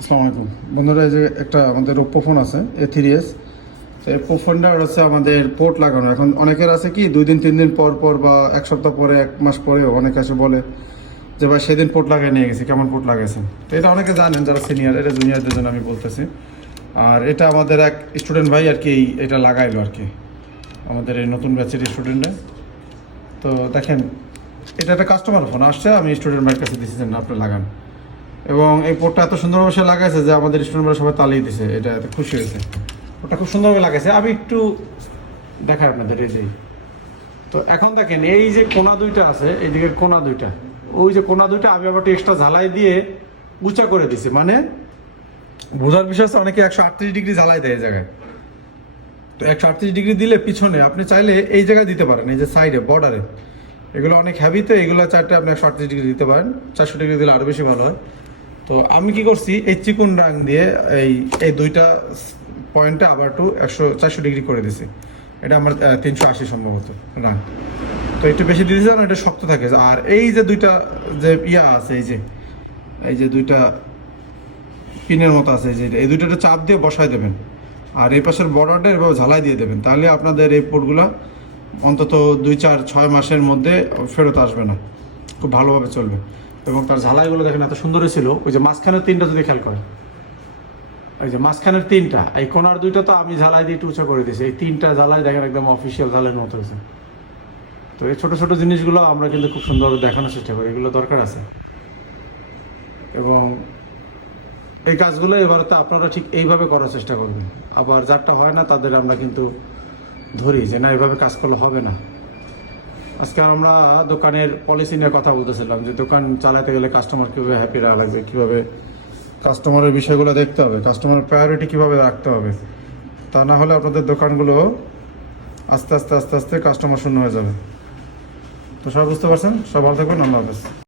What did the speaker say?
আসসালামু আলাইকুম বন্ধুরা, এই যে একটা আমাদের ওপ্পো ফোন আছে A3s। তো এই ওপ্পো ফোনটা হচ্ছে আমাদের পোর্ট লাগানো। এখন অনেকের আছে কি 2 দিন 3 দিন পর পর বা এক সপ্তাহ পরে 1 মাস পরে অনেকে এসে বলে যে ভাই সেদিন পোর্ট লাগিয়ে নিয়ে গেছি, কেমন পোর্ট লাগাইছেন। তো এটা অনেকে জানেন যারা সিনিয়র, এটা জুনিয়রদের জন্য আমি বলতেছি। আর এটা আমাদের এক স্টুডেন্ট ভাই আর কি এটা লাগাইলো আর কি, আমাদের এই নতুন ব্যাচের স্টুডেন্টরা। তো দেখেন, এটা একটা কাস্টমার ফোন আসছে, আমি স্টুডেন্ট ভাইয়ের কাছে দিয়েছি না আপনি লাগান। এবং এই পোর্টটা এত সুন্দরভাবে সে লাগাইছে যে আমাদের স্টুডেন্টরা সবাই তালিয়ে দিছে, এটা এত খুশি হয়েছে। ওটা খুব সুন্দরভাবে লাগাইছে। আমি একটু দেখাই আপনাদের এই যে। তো এখন দেখেন এই যে কোনা দুইটা আছে, এই দিকের কোনা দুইটা, ওই যে কোনা দুইটা আমি আবার এক্সট্রা ঝালাই দিয়ে উঁচা করে দিছি। মানে বোঝার বিষয় আছে, অনেকে 138 ডিগ্রি ঝালাই দেয় এই জায়গায়। তো 138 ডিগ্রি দিলে পিছনে আপনি চাইলে এই জায়গায় দিতে পারেন, এই যে সাইডে বর্ডারে। এগুলো অনেক হ্যাভি, তো এগুলো চারটে আপনি 138 ডিগ্রি দিতে পারেন। 400 ডিগ্রি দিলে আরও বেশি ভালো হয়। তো আমি কি করছি, এই চিকন রাং দিয়ে এই দুইটা পয়েন্টে আবার একটু 400 ডিগ্রি করে দিছি। এটা আমার 380 সম্ভবত রাং। তো একটু বেশি দিয়ে দিয়েছে না, এটা শক্ত থাকে। আর এই যে দুইটা যে ইয়া আছে, এই যে দুইটা পিনের মতো আছে, এই দুইটা চাপ দিয়ে বসায় দেবেন। আর এই পাশের বর্ডারটা এভাবে ঝালাই দিয়ে দেবেন, তাহলে আপনাদের এই পোর্টগুলো অন্তত 2 4 6 মাসের মধ্যে ফেরত আসবে না, খুব ভালোভাবে চলবে। এবং তার ঝালাইগুলো দেখেন এত সুন্দর ছিল। ওই যে মাঝখানের তিনটা যদি খেয়াল করেন, ওই যে মাঝখানের তিনটা, এই কোনার দুইটা তো আমি ঝালাই দিয়ে একটু উঁচা করে দিয়েছি। এই তিনটা ঝালাই দেখেন একদম অফিসিয়াল ঝালাইয়ের মতো হয়েছে। তো এই ছোট ছোট জিনিসগুলো আমরা কিন্তু খুব সুন্দরভাবে দেখানোর চেষ্টা করি, এগুলো দরকার আছে। এবং এই কাজগুলো এবার তো আপনারা ঠিক এইভাবে করার চেষ্টা করবেন। আবার যারটা হয় না তাদের আমরা কিন্তু ধরি যে না, এভাবে কাজ করলে হবে না। আজকে আমরা দোকানের পলিসি নিয়ে কথা বলতেছিলাম যে দোকান চালাতে গেলে কাস্টমার কীভাবে হ্যাপি রাখা লাগবে, কীভাবে কাস্টমারের বিষয়গুলো দেখতে হবে, কাস্টমার প্রায়োরিটি কীভাবে রাখতে হবে। তা না হলে আপনাদের দোকানগুলো আস্তে আস্তে কাস্টমার শূন্য হয়ে যাবে। তো সব বুঝতে পারছেন, সব ভালো থাকবেন। আল্লাহ হাফেজ।